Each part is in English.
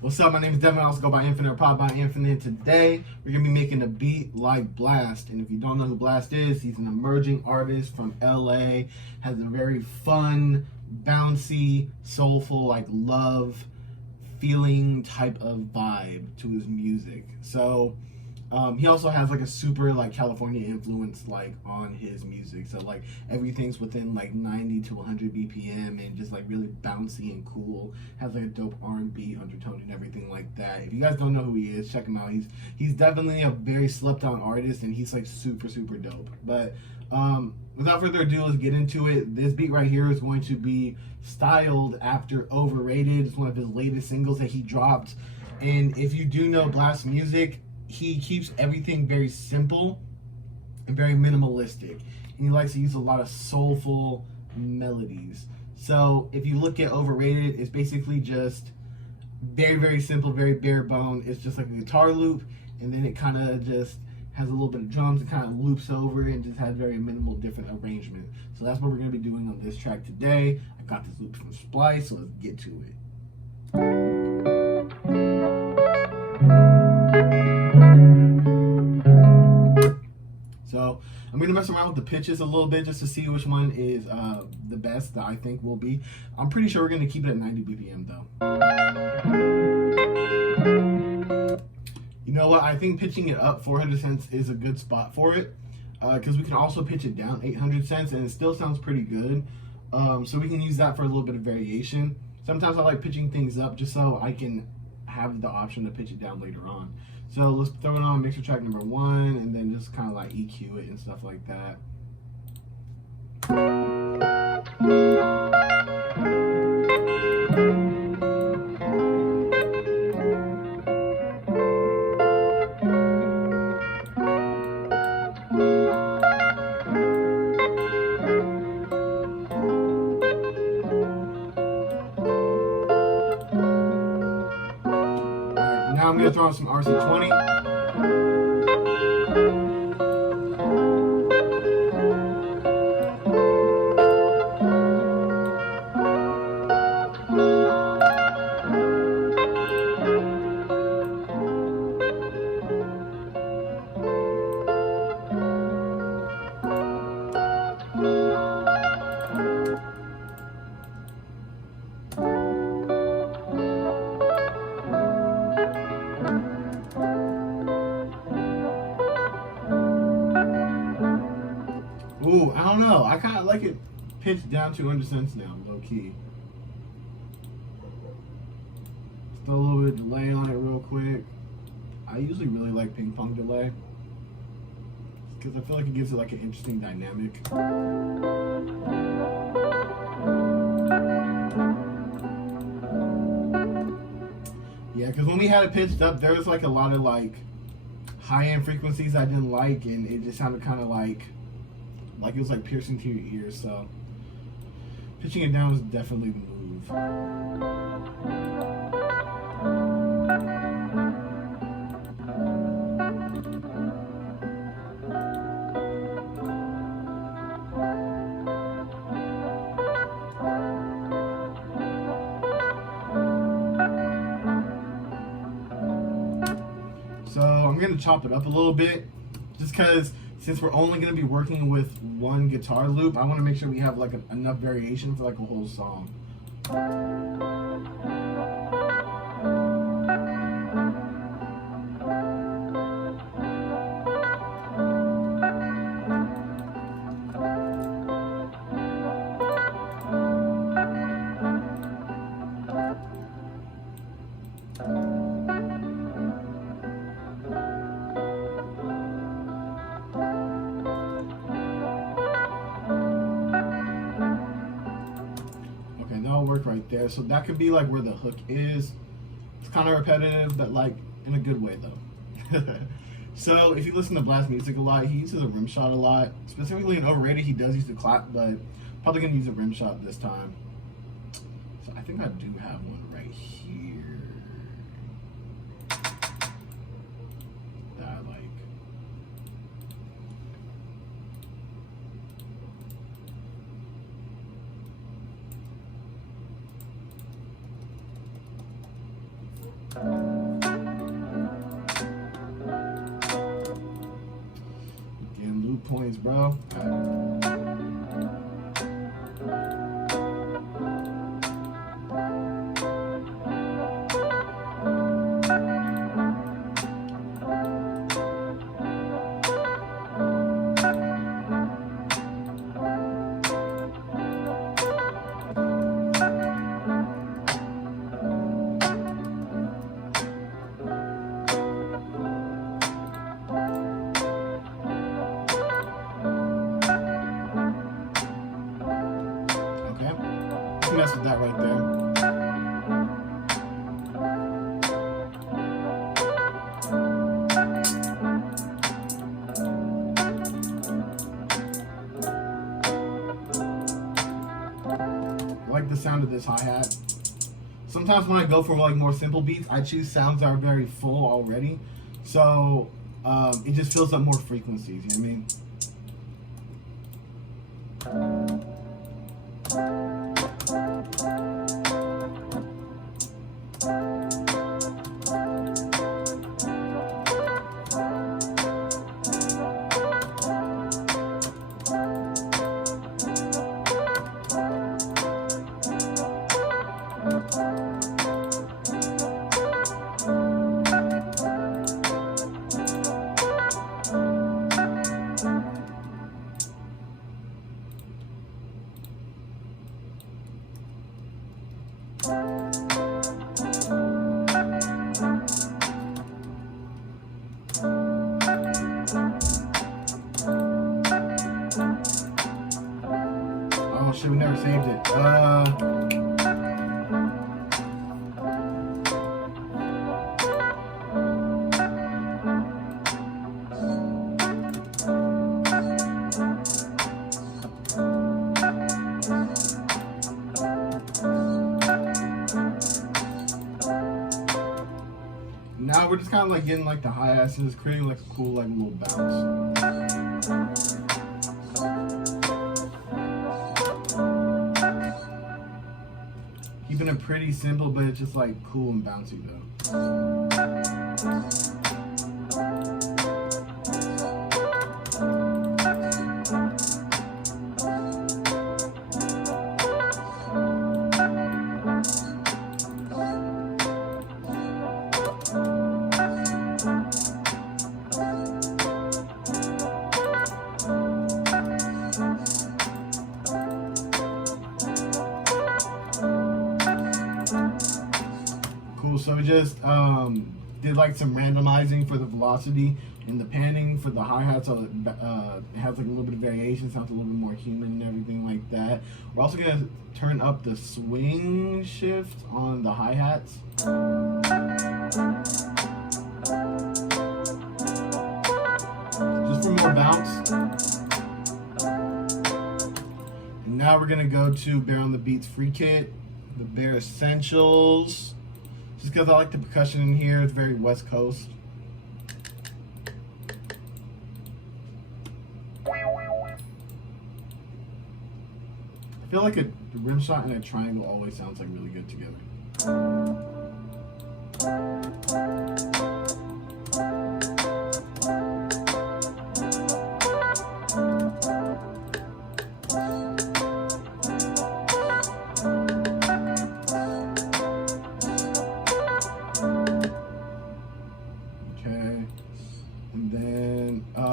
What's up? My name is Devin. I also go by Infinite or Pop by Infinite. Today, we're going to be making a beat like Blxst. And if you don't know who Blxst is, he's an emerging artist from LA. Has a very fun, bouncy, soulful, like love feeling type of vibe to his music. So, he also has like a super like California influence like on his music. So like everything's within like 90 to 100 BPM and just like really bouncy and cool. Has like a dope R&B undertone and everything like that. If you guys don't know who he is, check him out. He's definitely a very slept on artist and he's like super dope. But without further ado, let's get into it. This beat right here is going to be styled after Overrated. It's one of his latest singles that he dropped. And if you do know Blxst music, he keeps everything very simple and very minimalistic. And he likes to use a lot of soulful melodies. So if you look at Overrated, it's basically just very simple, very bare bone. It's just like a guitar loop, and then it kind of just has a little bit of drums and kind of loops over and just has very minimal different arrangement. So that's what we're going to be doing on this track today. I got this loop from Splice, so let's get to it. So I'm going to mess around with the pitches a little bit just to see which one is the best that I think will be. I'm pretty sure we're going to keep it at 90 BPM though. You know what? I think pitching it up 400 cents is a good spot for it because we can also pitch it down 800 cents and it still sounds pretty good. So we can use that for a little bit of variation. Sometimes I like pitching things up just so I can have the option to pitch it down later on. So let's throw it on mixer track number 1 and then just kind of like EQ it and stuff like that. Now I'm going to throw on some RC20. Ooh, I don't know. I kind of like it pitched down 200 cents now, low key. Just throw a little bit of delay on it real quick. I usually really like ping pong delay because I feel like it gives it like an interesting dynamic. Yeah, because when we had it pitched up, there was like a lot of like high-end frequencies I didn't like, and it just sounded kind of like it was like piercing to your ears. So pitching it down was definitely the move. So I'm gonna chop it up a little bit just because since we're only going to be working with one guitar loop, I want to make sure we have like enough variation for like a whole song. Work right there, so that could be like where the hook is. It's kind of repetitive, but like in a good way though. So if you listen to Blxst music a lot, he uses a rim shot a lot. Specifically in Overrated, he does use the clap, but probably gonna use a rim shot this time. So I think I do have one right here that I like. points, bro. Mess with that right there. I like the sound of this hi-hat. Sometimes when I go for like more simple beats, I choose sounds that are very full already, so it just fills up more frequencies. You know what I mean? Oh shit, we never saved it. Now we're just kind of like getting like the hi-hats and just creating like a cool like little bounce. Keeping it pretty simple, but it's just like cool and bouncy though. So we just did like some randomizing for the velocity and the panning for the hi-hat, so it has like a little bit of variation, sounds a little bit more human and everything like that. We're also gonna turn up the swing shift on the hi-hats. Just for more bounce. And now we're gonna go to Bear on the Beats free kit, the Bear Essentials. Just because I like the percussion in here, it's very West Coast. I feel like a rim shot and a triangle always sounds like really good together.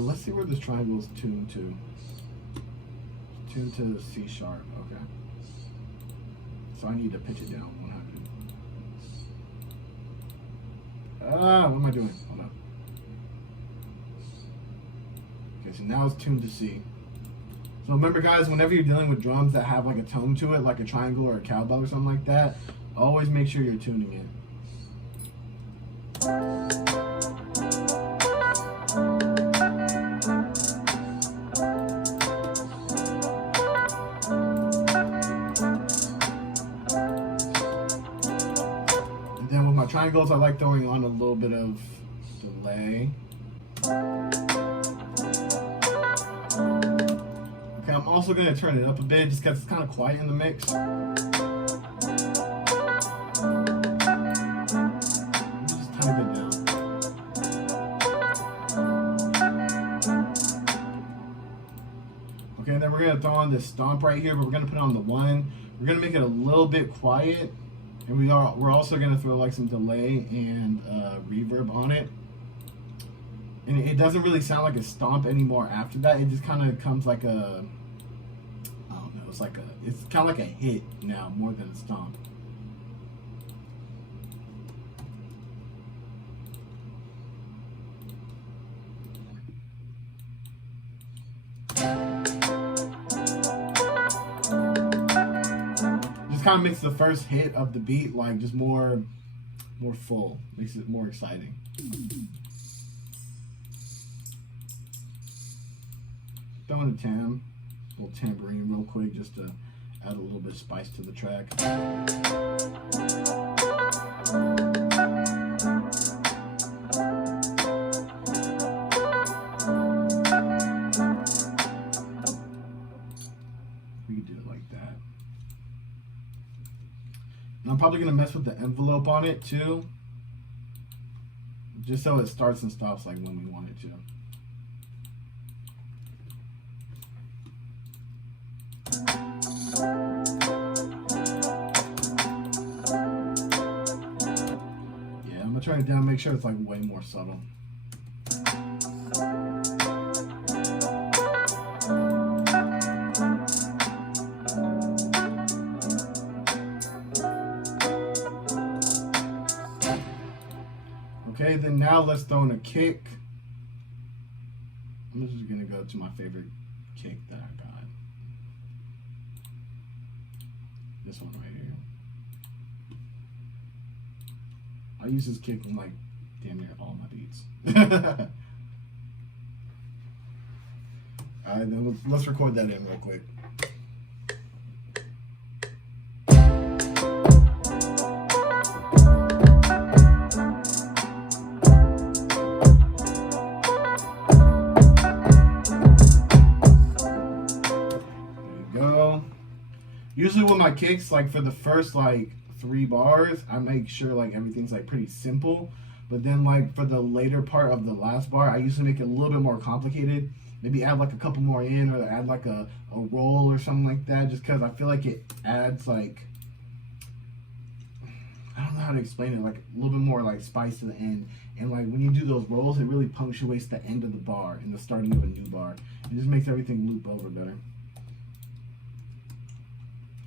Let's see where this triangle is tuned to. Tuned to C sharp, okay. So I need to pitch it down 100. What am I doing? Hold on. Okay, so now it's tuned to C. So remember guys, whenever you're dealing with drums that have like a tone to it, like a triangle or a cowbell or something like that, always make sure you're tuning it. Triangles, I like throwing on a little bit of delay. Okay, I'm also going to turn it up a bit just because it's kind of quiet in the mix. Just tiny bit down. we're gonna throw on this stomp right here, but we're gonna put on the 1. We're gonna make it a little bit quiet, and we're also gonna throw like some delay and reverb on it. And it doesn't really sound like a stomp anymore after that. It just kind of comes like a, I don't know, it's kind of like a hit now more than a stomp. Just kind of makes the first hit of the beat like just more full, makes it more exciting. Throwing a little tambourine real quick just to add a little bit of spice to the track. We can do it like that. And I'm probably gonna mess with the envelope on it too, just so it starts and stops like when we want it to. Yeah, I'm gonna turn it down, make sure it's like way more subtle. Okay, then now let's throw in a kick. I'm just gonna go to my favorite kick that I got. This one right here. I use this kick in like damn near all my beats. Alright, then let's record that in real quick. Usually with my kicks, like for the first like 3 bars, I make sure like everything's like pretty simple. But then like for the later part of the last bar, I usually make it a little bit more complicated. Maybe add like a couple more in, or add like a roll or something like that, just because I feel like it adds like, I don't know how to explain it, like a little bit more like spice to the end. And like when you do those rolls, it really punctuates the end of the bar and the starting of a new bar. It just makes everything loop over better.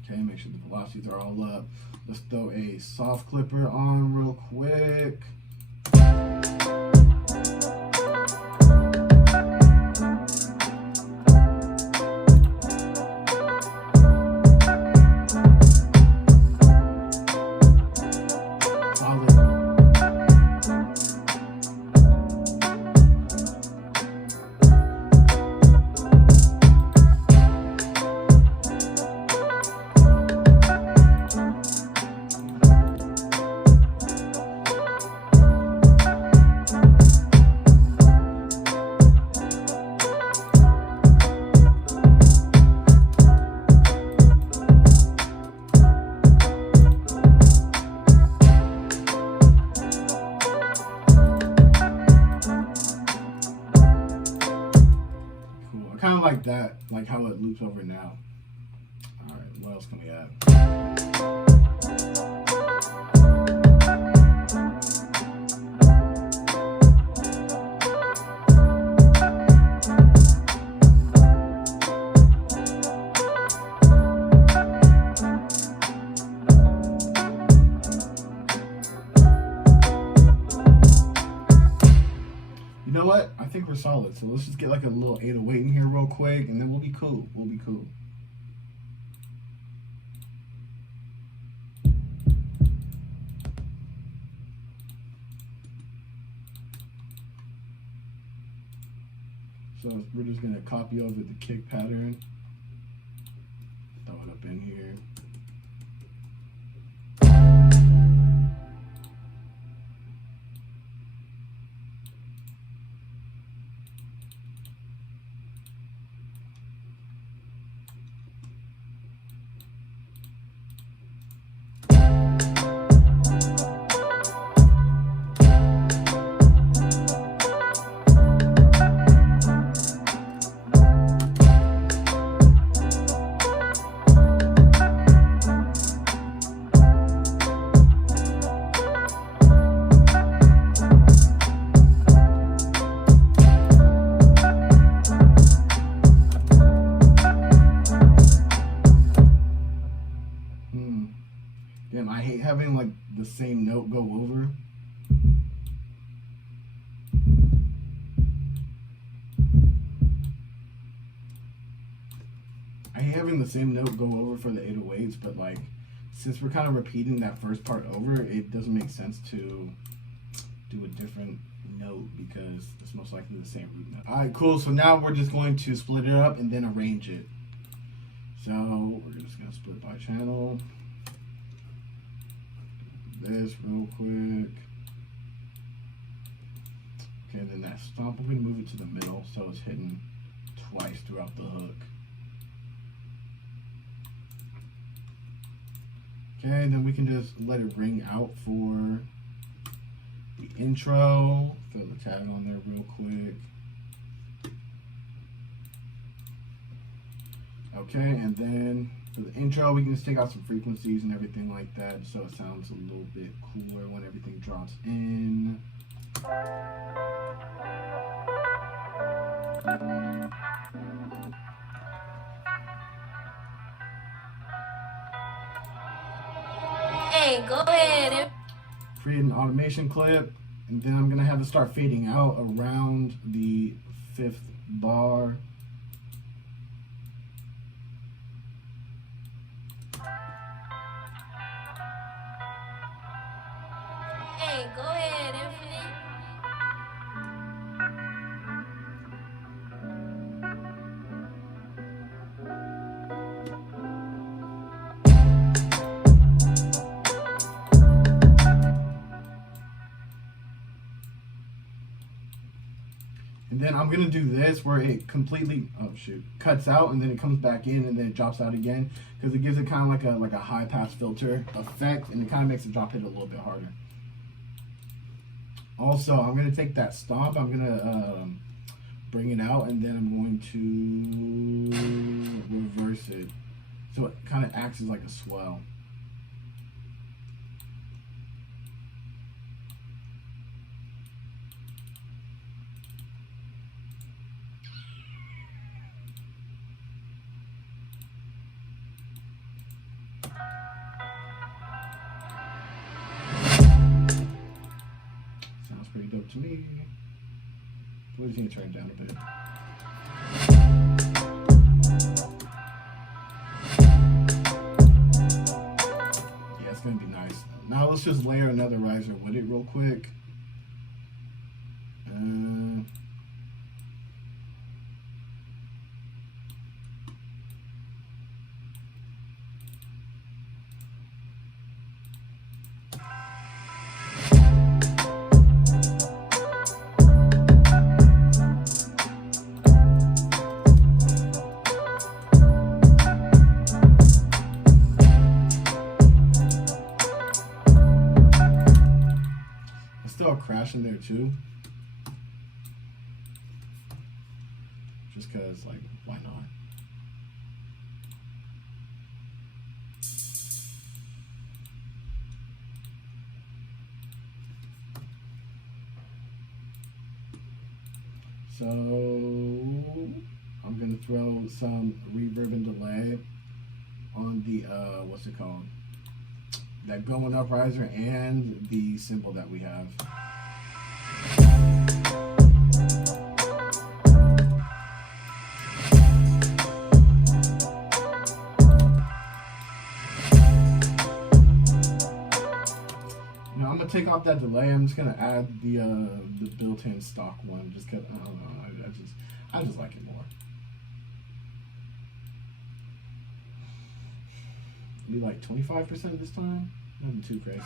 Okay, make sure the velocities are all up. Let's throw a soft clipper on real quick. Kind of like that, like how it loops over now. All right, what else can we add? You know what? I think we're solid. So let's just get like a little 808 in here real quick, and then we'll be cool. We'll be cool. So we're just gonna copy over the kick pattern, throw it up in here. note go over. I hate having the same note go over for the 808s, but like, since we're kind of repeating that first part over, it doesn't make sense to do a different note because it's most likely the same root note. Alright, cool. So now we're just going to split it up and then arrange it. So we're just going to split by channel. This real quick. Okay, then that stop, we're going to move it to the middle so it's hitting twice throughout the hook. Okay, then we can just let it ring out for the intro. Throw the tag on there real quick. Okay, and then for the intro, we can just take out some frequencies and everything like that so it sounds a little bit cooler when everything drops in. Hey, go ahead. Create an automation clip, and then I'm gonna have it start fading out around the 5th bar. Hey, go ahead, Infinite. And then I'm gonna do this where it completely cuts out and then it comes back in and then it drops out again because it gives it kind of like a high pass filter effect and it kind of makes the drop hit a little bit harder. Also, I'm gonna take that stop, I'm gonna bring it out and then I'm going to reverse it so it kind of acts as like a swell. Pretty dope to me. We're just gonna turn it down a bit. Yeah, it's gonna be nice. Now let's just layer another riser with it real quick. Still a crash in there too. Just cause like, why not? So I'm gonna throw some reverb and delay on the what's it called? That going up riser and the cymbal that we have. Now I'm gonna take off that delay. I'm just gonna add the built-in stock one, just cause I don't know. I just like it more. Be like 25% this time. Nothing too crazy.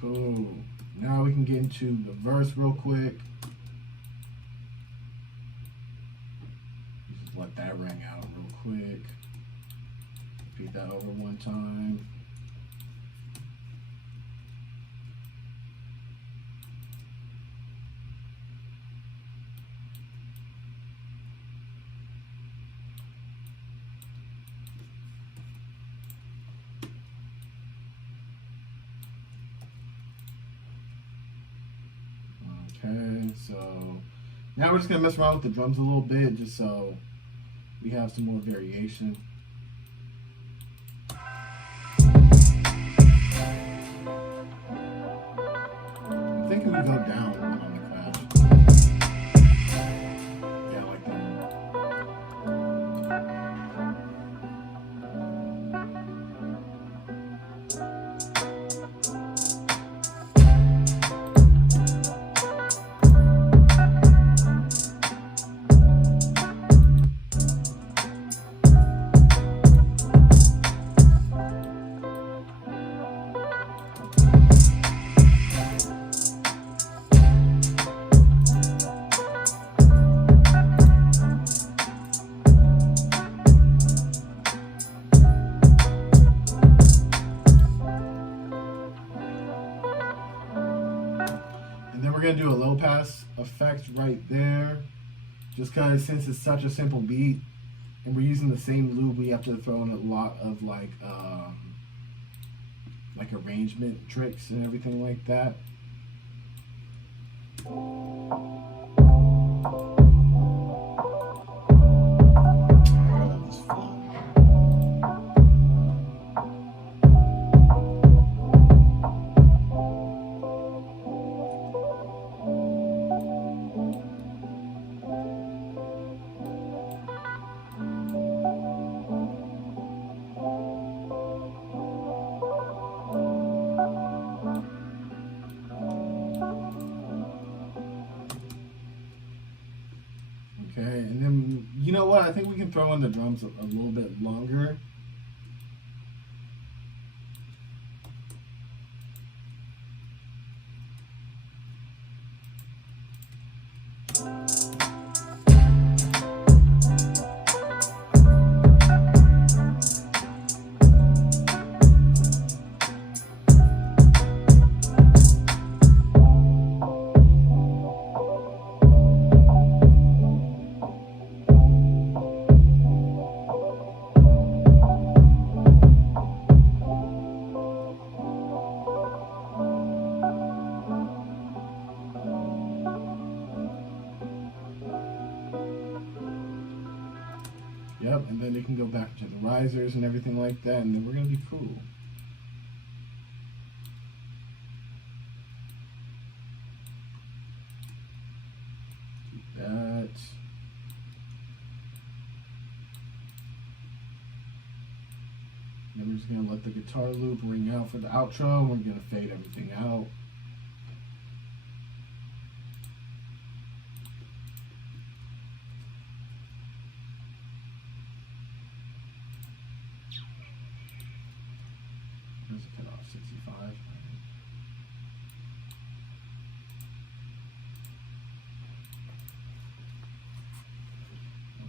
Cool. Now we can get into the verse real quick. Just let that ring out real quick. over one time. Okay, so now we're just gonna mess around with the drums a little bit, just so we have some more variation. I'm thinking we go down on the crash. Yeah, like that. And then we're gonna do a low pass effect right there. Just cause since it's such a simple beat and we're using the same loop, we have to throw in a lot of like arrangement tricks and everything like that. Okay, and then, you know what? I think we can throw in the drums a little bit longer. Yep, and then they can go back to the risers and everything like that, and then we're gonna be cool. Keep that. Then we're just gonna let the guitar loop ring out for the outro, and we're gonna fade everything out. There's a cut off 65.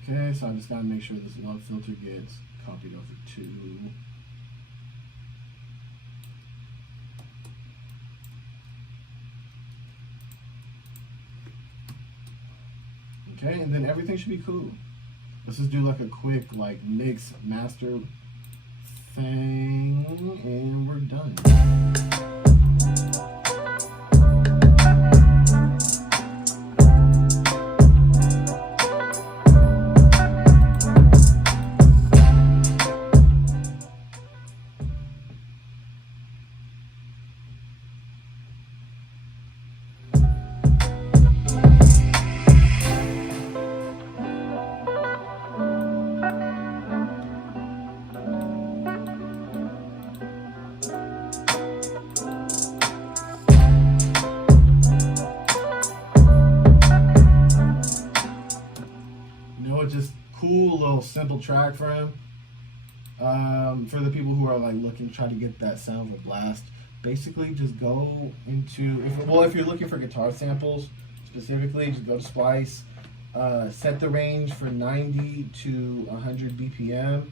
Okay, so I just gotta make sure this love filter gets copied over to. Okay, and then everything should be cool. Let's just do like a quick like mix master thing, and we're done. Just cool little simple track for him. For the people who are like looking to try to get that sound of Blxst, basically just go into if you're looking for guitar samples specifically, just go to Splice, set the range for 90 to 100 BPM.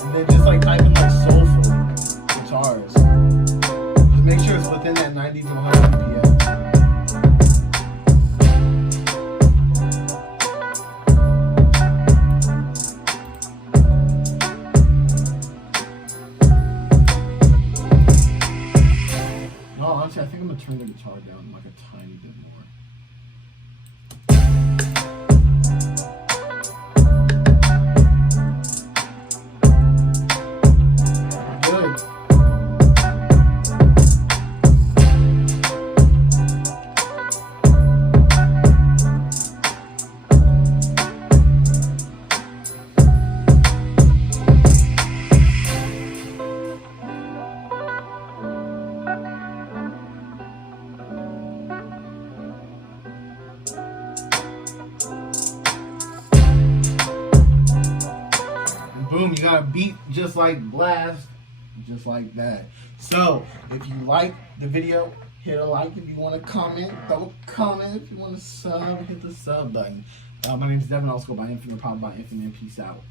And then just like type in like soulful guitars. Just make sure it's within that 90 to 100 BPM. No, honestly, I think I'm gonna turn the guitar down like a tiny bit more. Good. Boom, you got a beat just like Blxst, just like that. So, if you like the video, hit a like. If you want to comment, throw a comment. If you want to sub, hit the sub button. My name is Devin, also go by Infinite, powered by Infinite. Peace out.